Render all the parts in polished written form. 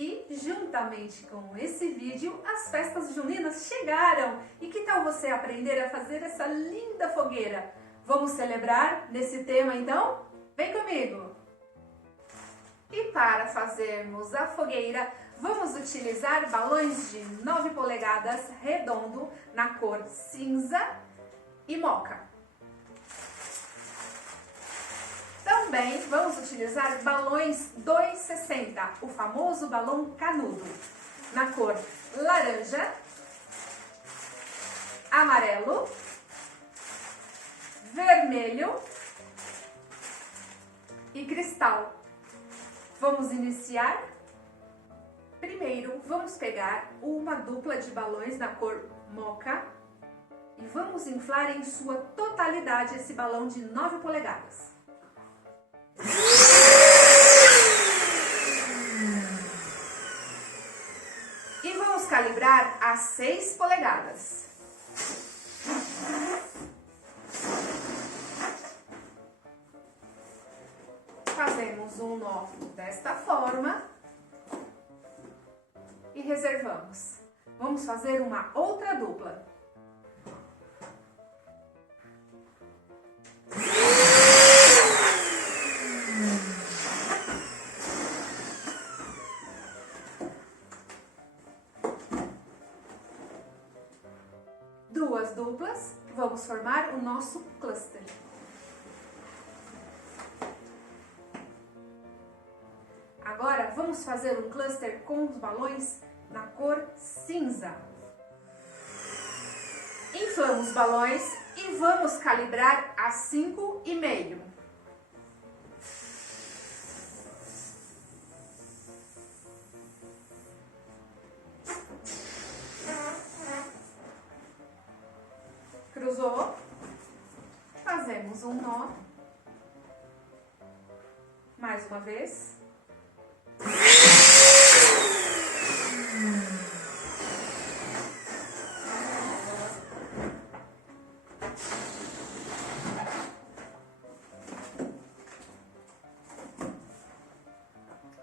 E, juntamente com esse vídeo, as festas juninas chegaram! E que tal você aprender a fazer essa linda fogueira? Vamos celebrar nesse tema então? Vem comigo! E para fazermos a fogueira, vamos utilizar balões de 9 polegadas redondo na cor cinza e moca. Também vamos utilizar balões 2,60, o famoso balão canudo, na cor laranja, amarelo, vermelho e cristal. Vamos iniciar? Primeiro, vamos pegar uma dupla de balões na cor moca e vamos inflar em sua totalidade esse balão de 9 polegadas. E vamos calibrar a 6 polegadas. Fazemos um nó desta forma e reservamos. Vamos fazer uma outra dupla. Duas duplas, vamos formar o nosso cluster. Agora vamos fazer um cluster com os balões na cor cinza. Inflamos os balões e vamos calibrar a 5,5. Cruzou, fazemos um nó, mais uma vez.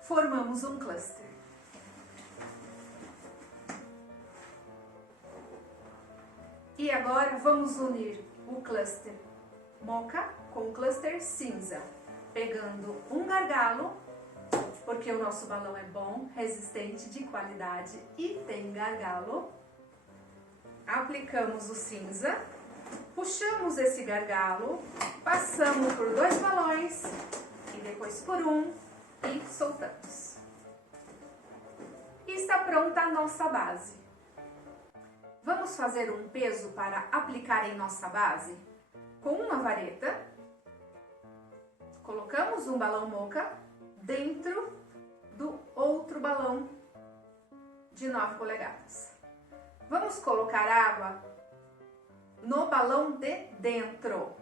Formamos um cluster. E agora vamos unir o cluster moca com o cluster cinza, pegando um gargalo, porque o nosso balão é bom, resistente, de qualidade e tem gargalo. Aplicamos o cinza, puxamos esse gargalo, passamos por 2 balões e depois por um e soltamos. E está pronta a nossa base. Vamos fazer um peso para aplicar em nossa base? Com uma vareta, colocamos um balão moca dentro do outro balão de 9 polegadas. Vamos colocar água no balão de dentro.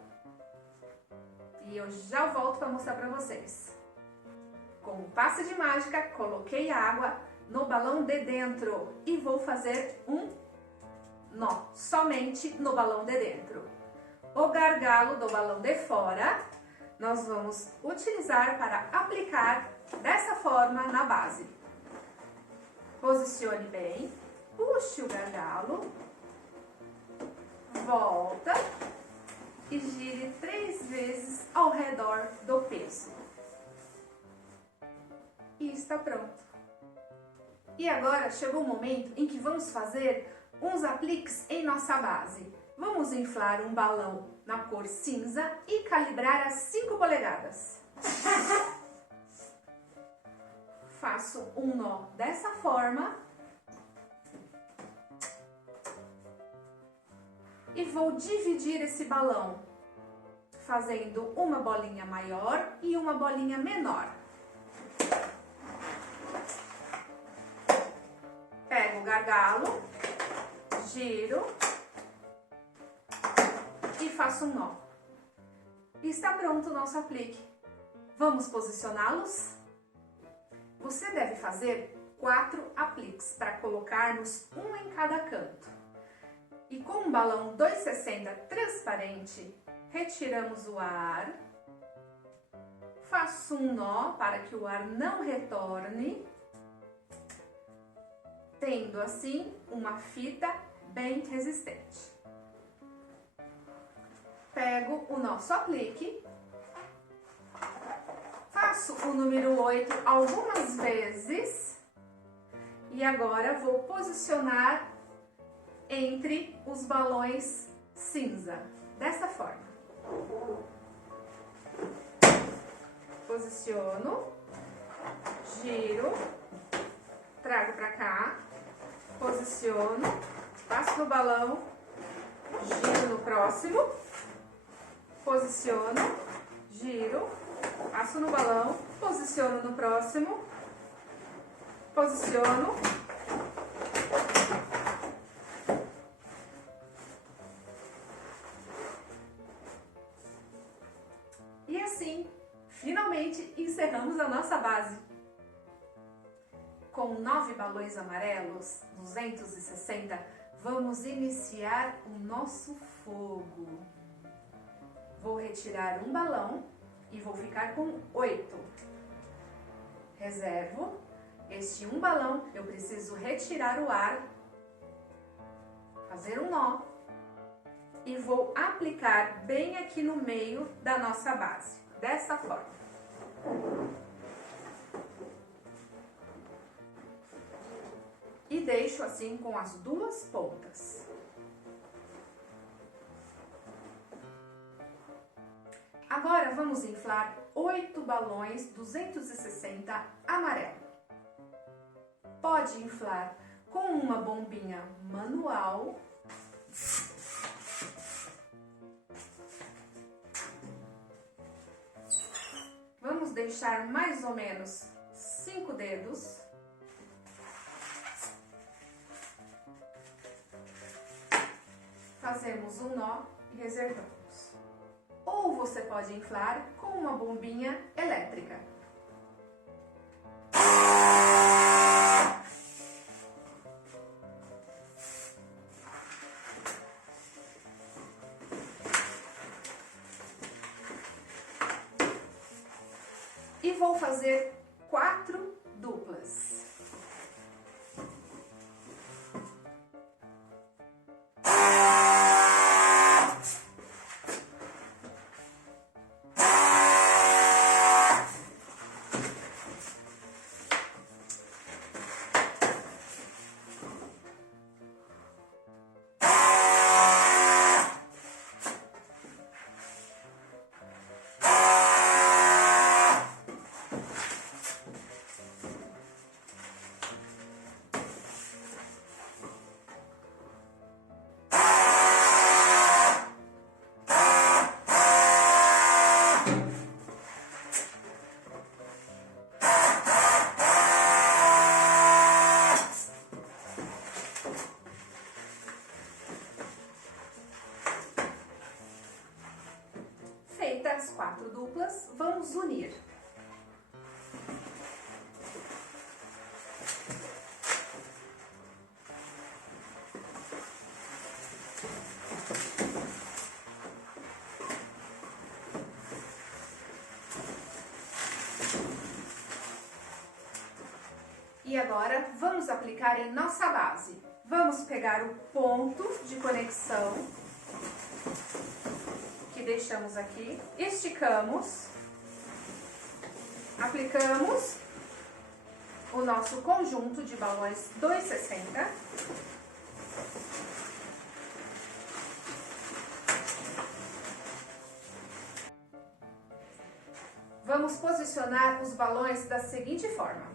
E eu já volto para mostrar para vocês. Com o passe de mágica, coloquei a água no balão de dentro e vou fazer um nó somente no balão de dentro. O gargalo do balão de fora nós vamos utilizar para aplicar dessa forma na base. Posicione bem, puxe o gargalo, volta e gire 3 vezes ao redor do peso. E está pronto. E agora chegou o momento em que vamos fazer uns apliques em nossa base. Vamos inflar um balão na cor cinza e calibrar a 5 polegadas. Faço um nó dessa forma e vou dividir esse balão, fazendo uma bolinha maior e uma bolinha menor. Pego o gargalo, giro e faço um nó. E está pronto o nosso aplique. Vamos posicioná-los? Você deve fazer 4 apliques para colocarmos um em cada canto. E com um balão 2,60 transparente, retiramos o ar, faço um nó para que o ar não retorne tendo assim uma fita bem resistente. Pego o nosso aplique, faço o número 8 algumas vezes e agora vou posicionar entre os balões cinza, dessa forma. Posiciono, giro, trago para cá, posiciono, passo no balão, giro no próximo, posiciono, giro, passo no balão, posiciono no próximo, posiciono, e assim, finalmente encerramos a nossa base. Com 9 balões amarelos, 260, vamos iniciar o nosso fogo. Vou retirar um balão e vou ficar com 8. Reservo. Este um balão, eu preciso retirar o ar, fazer um nó e vou aplicar bem aqui no meio da nossa base, dessa forma. E deixo assim com as duas pontas. Agora vamos inflar 8 balões 260 amarelo. Pode inflar com uma bombinha manual. Vamos deixar mais ou menos 5 dedos. Fazemos um nó e reservamos. Ou você pode inflar com uma bombinha elétrica. E vou fazer 4 duplas. Feitas as 4 duplas, vamos unir. E agora vamos aplicar em nossa base. Vamos pegar o ponto de conexão que deixamos aqui, esticamos, aplicamos o nosso conjunto de balões 260. Vamos posicionar os balões da seguinte forma: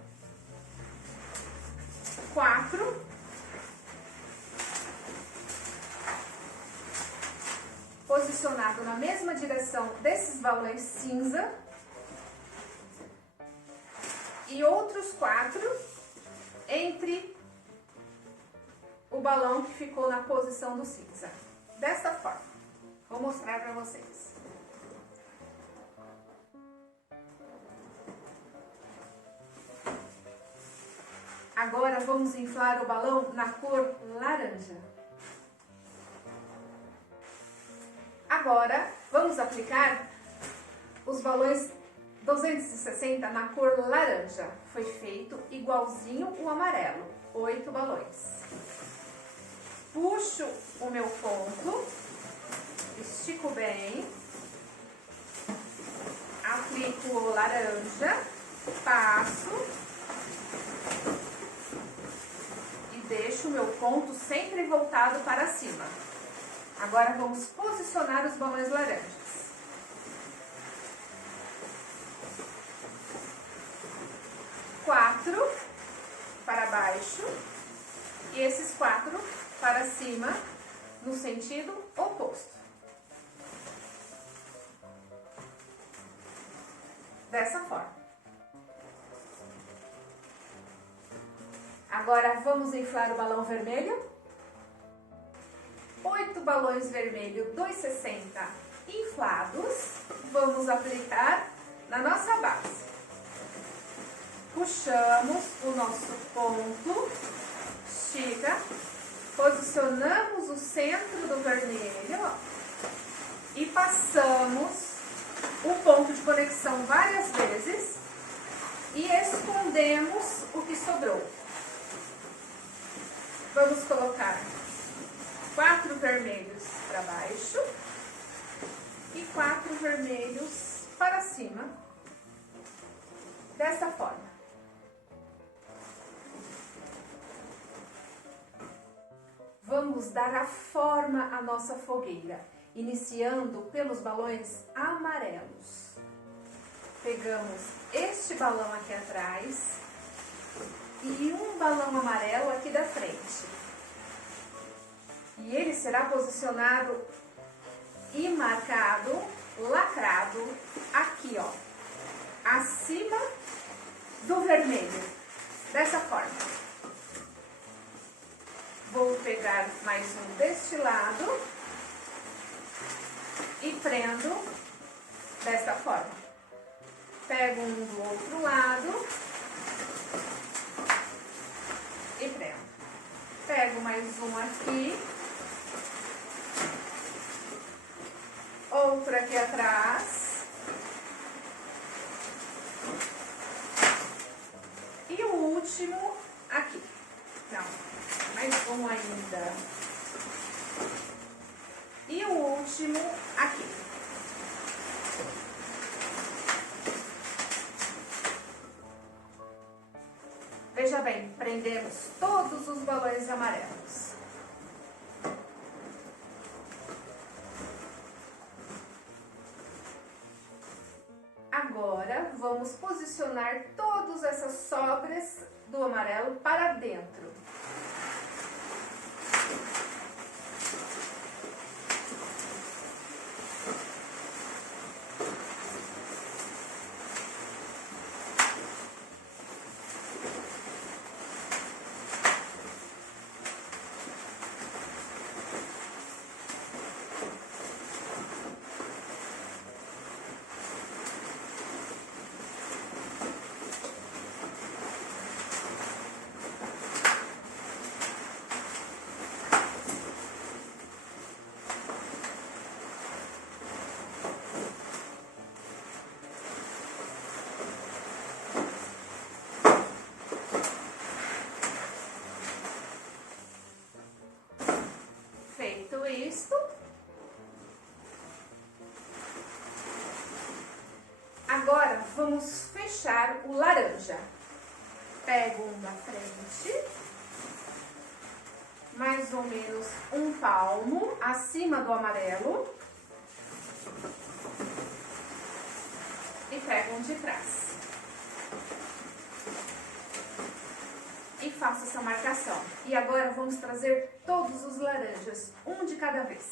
4, posicionado na mesma direção desses balões cinza, e outros 4 entre o balão que ficou na posição do cinza. Dessa forma. Vou mostrar para vocês. Agora vamos inflar o balão na cor laranja. Agora vamos aplicar os balões 260 na cor laranja. Foi feito igualzinho o amarelo, 8 balões. Puxo o meu ponto, estico bem, aplico o laranja, passo e deixo o meu ponto sempre voltado para cima. Agora vamos posicionar os balões laranjas. 4 para baixo e esses 4 para cima no sentido oposto. Dessa forma. Agora vamos inflar o balão vermelho. 8 balões vermelhos 260 inflados. Vamos aplicar na nossa base. Puxamos o nosso ponto, estica, posicionamos o centro do vermelho, ó, e passamos o ponto de conexão várias vezes e escondemos o que sobrou. Vamos colocar 4 vermelhos para baixo e 4 vermelhos para cima, dessa forma. Vamos dar a forma à nossa fogueira, iniciando pelos balões amarelos. Pegamos este balão aqui atrás e um balão amarelo aqui da frente. E ele será posicionado e marcado, lacrado, aqui, ó, acima do vermelho, dessa forma. Vou pegar mais um deste lado e prendo desta forma. Pego um do outro lado e prendo. Pego mais um aqui, outro aqui atrás e o último aqui. Não, mais um ainda. E o último aqui. Veja bem, prendemos todos os balões amarelos. Agora, vamos posicionar todas essas sobras do amarelo para dentro. Feito isto, agora vamos fechar o laranja. Pego um da frente, mais ou menos um palmo acima do amarelo e pego um de trás. E faço essa marcação. E agora vamos trazer todos os laranjas, um de cada vez.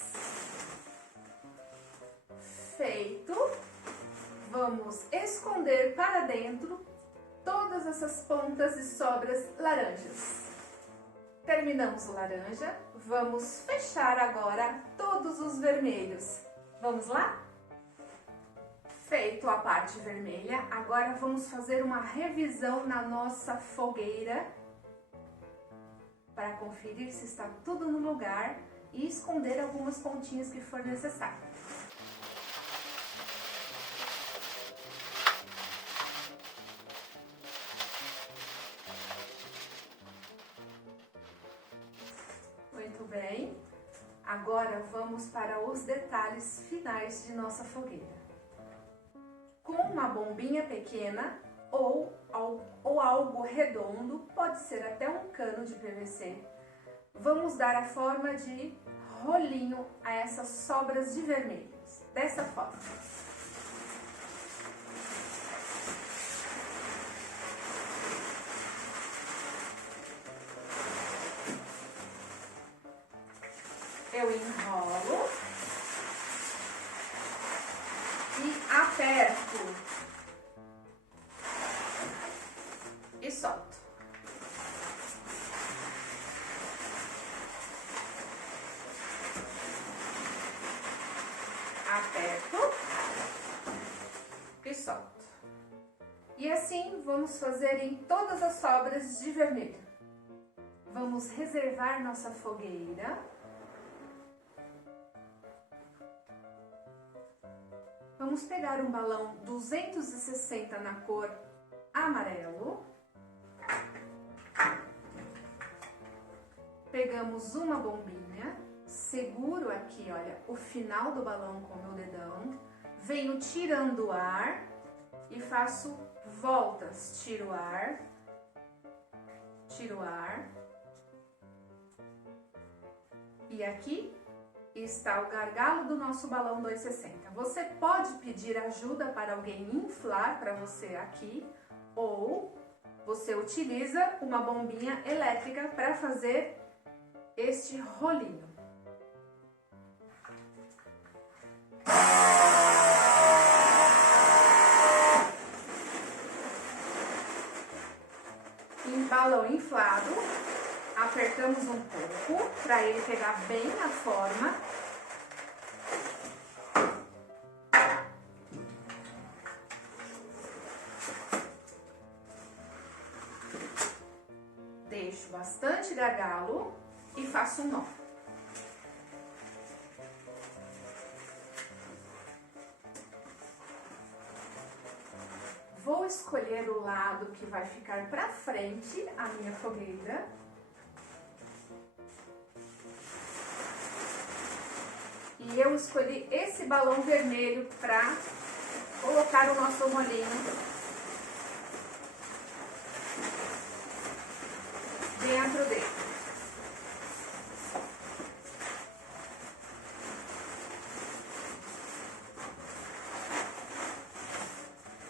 Feito. Vamos esconder para dentro todas essas pontas e sobras laranjas. Terminamos o laranja, vamos fechar agora todos os vermelhos. Vamos lá? Feito a parte vermelha, agora vamos fazer uma revisão na nossa fogueira para conferir se está tudo no lugar e esconder algumas pontinhas que for necessário. Agora vamos para os detalhes finais de nossa fogueira. Com uma bombinha pequena ou algo redondo, pode ser até um cano de PVC, vamos dar a forma de rolinho a essas sobras de vermelhos, dessa forma. Eu enrolo e aperto e solto. Aperto e solto. E assim vamos fazer em todas as sobras de vermelho. Vamos reservar nossa fogueira. Vamos pegar um balão 260 na cor amarelo. Pegamos uma bombinha, seguro aqui, olha, o final do balão com o meu dedão. Venho tirando o ar e faço voltas. Tiro o ar, tiro o ar. E aqui está o gargalo do nosso balão 260. Você pode pedir ajuda para alguém inflar para você aqui, ou você utiliza uma bombinha elétrica para fazer este rolinho. Em balão inflado, apertamos um pouco para ele pegar bem a forma. Deixo bastante gargalo e faço um nó. Vou escolher o lado que vai ficar para frente a minha fogueira. E eu escolhi esse balão vermelho para colocar o nosso rolinho dentro dele.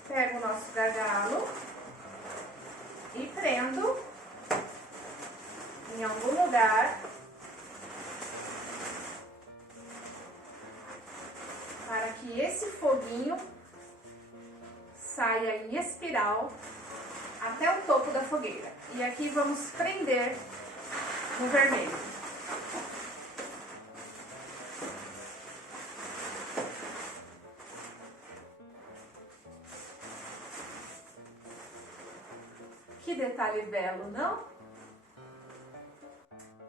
Pego o nosso gargalo e prendo em algum lugar para que esse foguinho saia em espiral até o topo da fogueira. E aqui vamos prender no vermelho. Que detalhe belo, não?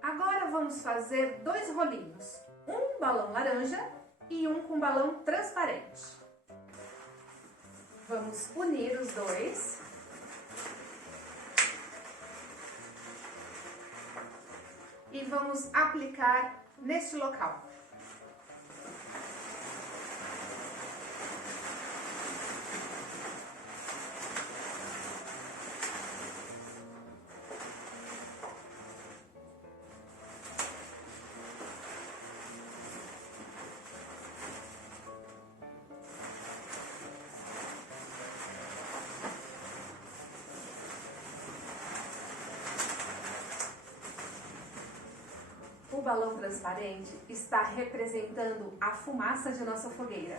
Agora vamos fazer dois rolinhos. Um balão laranja e um com balão transparente. Vamos unir os dois. E vamos aplicar neste local. O balão transparente está representando a fumaça de nossa fogueira.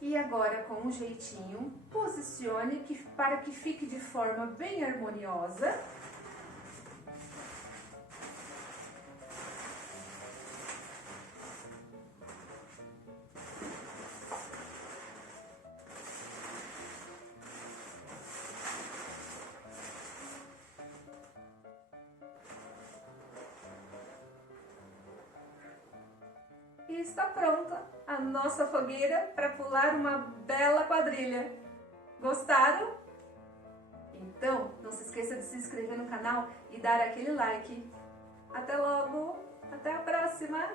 E agora, com um jeitinho, posicione para que fique de forma bem harmoniosa. E está pronta a nossa fogueira para pular uma bela quadrilha. Gostaram? Então, não se esqueça de se inscrever no canal e dar aquele like. Até logo! Até a próxima!